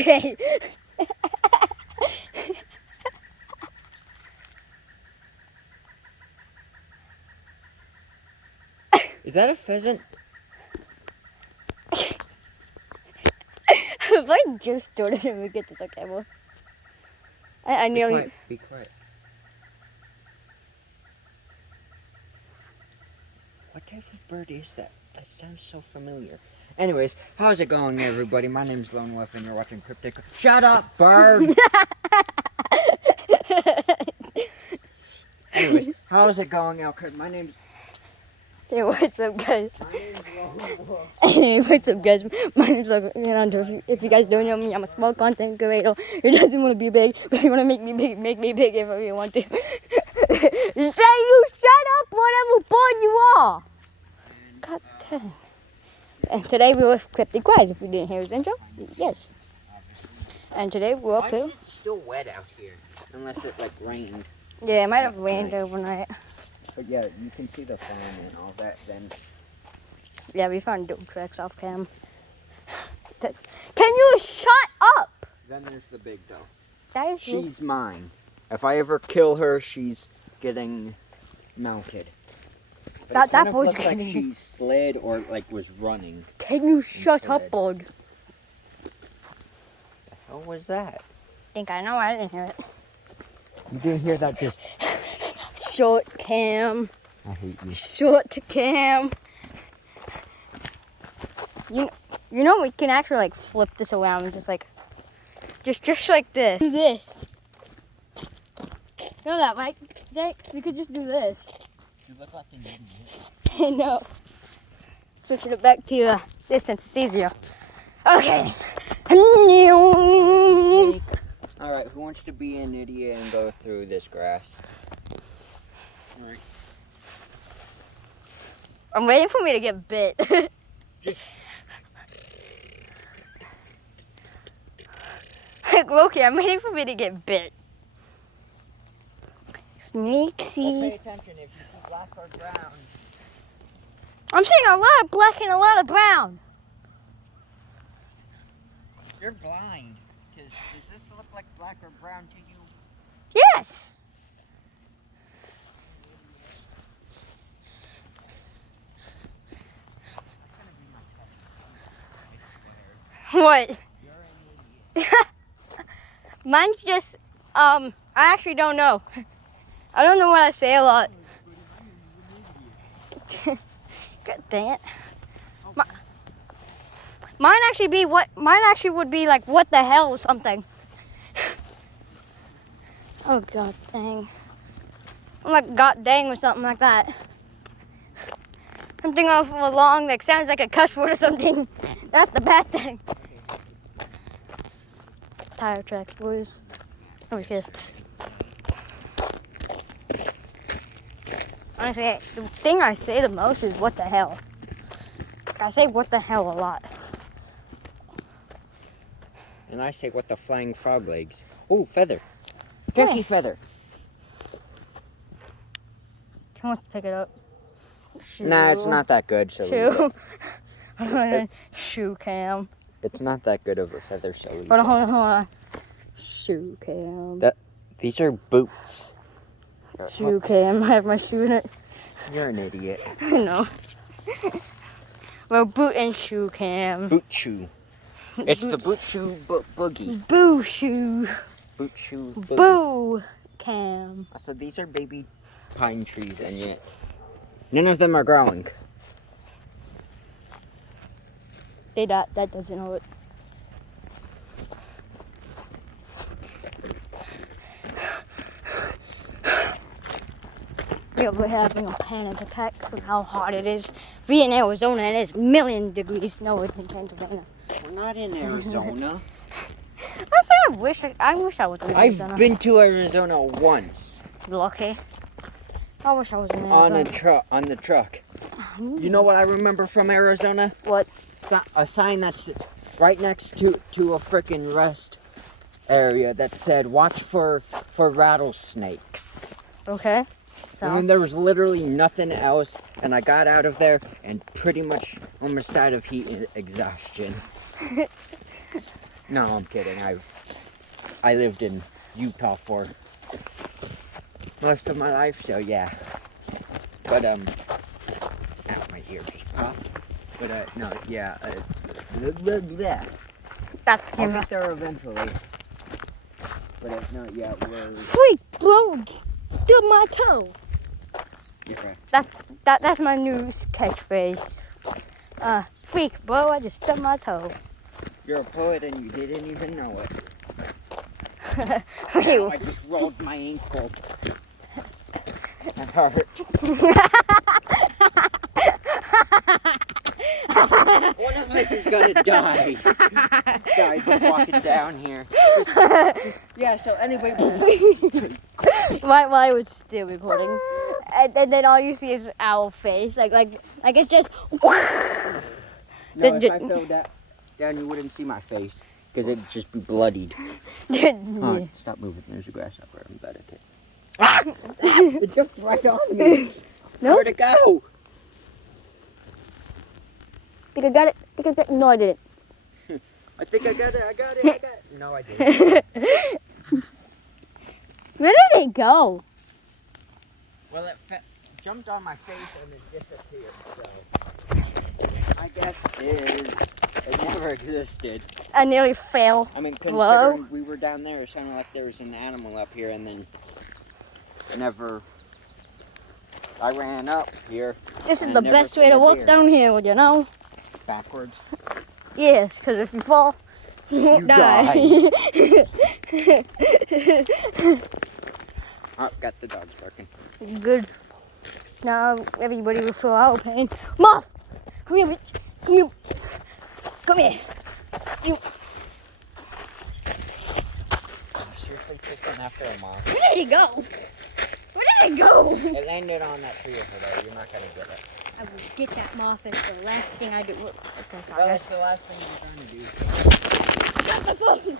Okay. Is that a pheasant? If I just started and we get this on camera. I Be nearly. quiet. Be quiet. What type of bird is that? That sounds so familiar. Anyways, how's it going, everybody? My name's Lone Wolf, and you're watching Cryptic. Shut up, bird! Anyways, how's it going, Elkert? My name's Hey, what's up, guys? Lone Wolf. Hey, what's up, guys? My name's Logan. If you guys don't know me, I'm a small content creator who doesn't want to be big, but you want to make me big if you want to. Say you shut up, whatever boy you are. God damn. And today we're with Cryptic Quiz. If you didn't hear his intro, yes. And today we're up Why to. is it still wet out here? Unless it like rained. Yeah, it might have rained overnight. But yeah, you can see the foam and all that. Then Yeah, we found dope tracks off cam. Can you shut up? then there's the big doe. That is She's mine. If I ever kill her, she's getting mounted. But That- it kind that of boy's looks like getting- she slid or like was running. Can you shut up, Inside. bud? The hell was that? Think I know. I didn't hear it. You didn't hear that? Just Short cam. I hate you. Short cam. You know we can actually like flip this around and just like like this. Do this. You know that, Mike? We could just do this. You look like an idiot. I know. Switching it back to this since it's easier. Okay. Alright, who wants to be an idiot and go through this grass? Alright. I'm waiting for me to get bit. Just Like Loki, I'm waiting for me to get bit. Snake pay sees. attention if you see black or brown. I'm seeing a lot of black and a lot of brown. You're blind. Does this look like black or brown to you? Yes. What? You're an idiot. Mine's just, I actually don't know. I don't know what I say a lot. God dang it. Mine actually would be like, what the hell or something. Oh, god dang. I'm like, god dang or something like that. Something off of a long, like, sounds like a cuss word or something. That's the bad thing. Tire tracks, boys. Oh, kiss. Honestly, the thing I say the most is what the hell. I say what the hell a lot. And I say, what the flying frog legs? Oh, feather. Pinky Hey. feather. Who wants to pick it up? Shoe. Nah, it's not that good, so leave it. Shoe. Shoe cam. It's not that good of a feather, so leave Hold it. on, hold on. Shoe cam. These are boots. Shoe cam. I have my shoe in it. You're an idiot. No. Well, boot and shoe cam. Boot shoe. It's the Boots. boot shoe boogie. Boo shoe. Boot shoe boogie. Boo cam. So these are baby pine trees, and yet none of them are growing. That doesn't hurt. Yeah, we're having a panic attack from how hot it is. We in Arizona and it's million degrees. No, it's in Pennsylvania. We're not in Arizona. I wish I was in Arizona. I've been to Arizona once Lucky. I wish I was in Arizona. on the truck. You know what I remember from Arizona? What? A sign that's right next to a frickin' rest area that said, "Watch for rattlesnakes." Okay. So. And then there was literally nothing else, and I got out of there and pretty much almost died of heat exhaustion. No, I'm kidding. I lived in Utah for most of my life, so yeah. But ow, my ear just popped. But no, yeah. Blah, blah. That's I'll camera. get there eventually. But no, yeah, we're Freak, bro. Stub my toe. yeah. That's my new catchphrase. Freak, bro. I just stubbed my toe. You're a poet and you didn't even know it. Wait, I just rolled my ankle. That hurt. One of us is gonna die. Guys, just walking down here. Yeah, so anyway. why would still recording? And then all you see is owl face. Like it's just. No, if I fell down, you wouldn't see my face. Because it'd just be bloodied. Oh, stop moving. There's a grasshopper. I'm bad at it. Ah! It jumped right on me. No? Where'd it go? Think I got it? No, I didn't. I think I got it. No, I didn't. Where did it go? Well, it jumped on my face and it disappeared, so I guess it never existed. I nearly fell. I mean, Hello? considering we were down there, it sounded like there was an animal up here, and then never. I ran up here. This is and the never best way seen to a walk deer. downhill, you know? Backwards. Yes, because if you fall, you won't You die. Oh, got the dogs barking. Good. Now everybody will feel our pain. Moth! Come here, bitch. You. Come here. You. I'm seriously chasing after a moth. Where did it go? Where did it go? It landed on that tree over there. You're not gonna get it. I will get that moth. It's the last thing I do. Okay, sorry. Well, guys. that's the last thing I'm trying to do. Stop my phone.